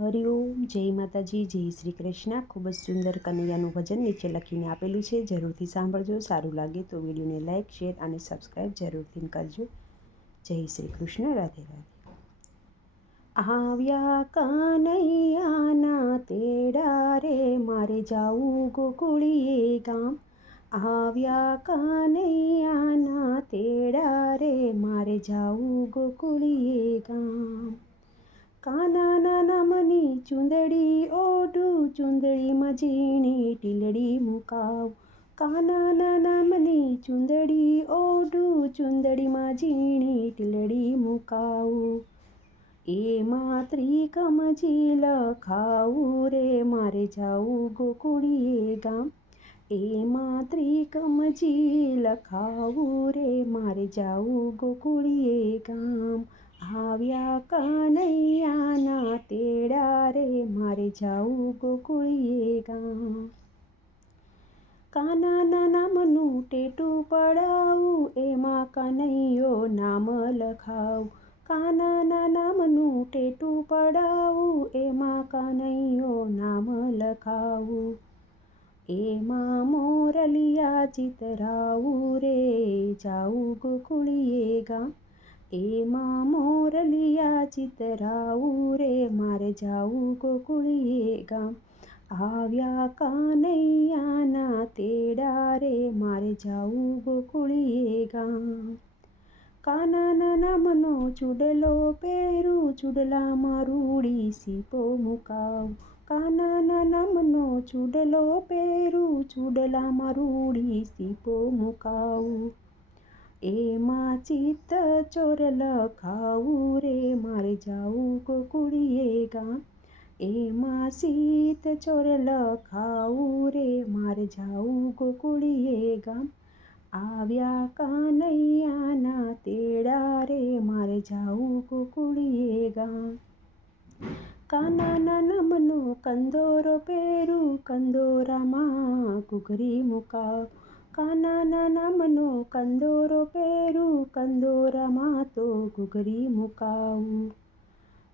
હરિઓમ, જય માતાજી, જય શ્રી કૃષ્ણ. ખૂબ જ સુંદર કનૈયાનું ભજન નીચે લખીને આપેલું છે, જરૂરથી સાંભળજો. સારું લાગે તો વિડીયોને લાઇક, શેર અને સબસ્ક્રાઈબ જરૂરથી કરજો. જય શ્રી કૃષ્ણ. રાધે રાધે. આવ્યા કનૈયાના તેડા રે, મારે જાવું ગોકુળીએ ગામ. આવ્યા કનૈયાના તેડા રે, મારે જાવું ગોકુળીએ ગામ. કાનાના નામની ચૂંદડી ઓઢું, ચૂંદડીમાં ઝીણી ટીલડી મુકાવું. કાનાના નામની ચૂંદડી ઓઢું, ચૂંદડીમાં ઝીણી ટીલડી મુકાવું. એમાં ત્રિકમજી લખાવું રે, મારે જાવું ગોકુળીએ ગામ. એમાં ત્રિકમજી લખાવું રે, મારે જાવું ગોકુળીએ ગામ. આવ્યા કનૈયાના તેડા રે, મારે જાવું ગોકુળીએ ગામ. કાનાના નામનું ટેટું પડાવું, એમાં કનૈયો નામ લખાવું. કાનાના નામનું ટેટું પડાવું, એમાં કનૈયો નામ લખાવું. એમાં મોરલિયા ચિતરાવું રે, જાવું ગોકુળીએ ગામ. એમાં મોરલિયા ચિતરાવું રે, મારે જાવું ગોકુળીએ ગામ. આવ્યા કનૈયાના તેડા રે, મારે જાવું ગોકુળીએ ગામ. કાનાના નામનો ચૂડલો પહેરું, ચૂડલામાં રૂડી સીપો મુકાવું. કાનાના નામનો ચૂડલો પહેરું, ચૂડલામાં રૂડી સીપો મુકાવું. એમાં ચિત્ત ચોર લખાવું રે, મારે જાવું ગોકુળીએ ગામ. એમાં સીત ચોર લખાવું રે, મારે જાવું ગોકુળીએ ગામ. આવ્યા કનૈયાના તેડા રે, મારે જાવું ગોકુળીએ ગામ. કાનાના નામનો કંદોરો પહેરું, કંદોરામાં ઘૂઘરી મુકાવું. કાનાના નામનો કંદોરો પહેરું, કંદોરામાં તો ઘૂઘરી મુકાવું.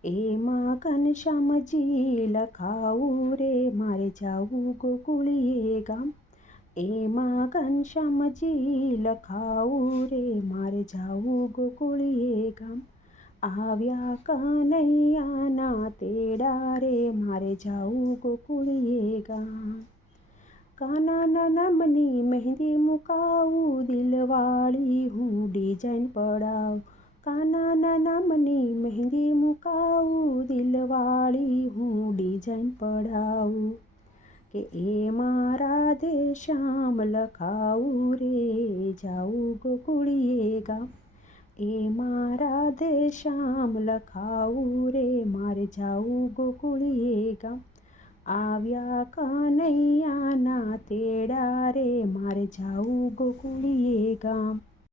એમાં ઘનશ્યામજી લખાવું રે, મારે જાવું ગોકુળીએ ગામ. એમાં ઘનશ્યામજી લખાવું રે, મારે જાવું ગોકુળીએ ગામ. આવ્યા કનૈયાના તેડા રે, મારે જાવું ગોકુળીએ ગામ. કાનાના નામની મહેંદી મુકાવું, દિલવાળી હું ડિઝાઇન પડાવું. કાનાના નામની મહેંદી મુકાવું, દિલવાળી હું ડિઝાઇન પડાવું. કે એમાં રાધે શ્યામ લખાવું રે, જાવું ગોકુળીએ ગામ. એમાં રાધે શ્યામ લખાવું રે, મારે જાવું ગોકુળીએ ગામ. આવ્યા કનૈયાના તેડા રે, મારે જાવું ગોકુળીએ ગામ.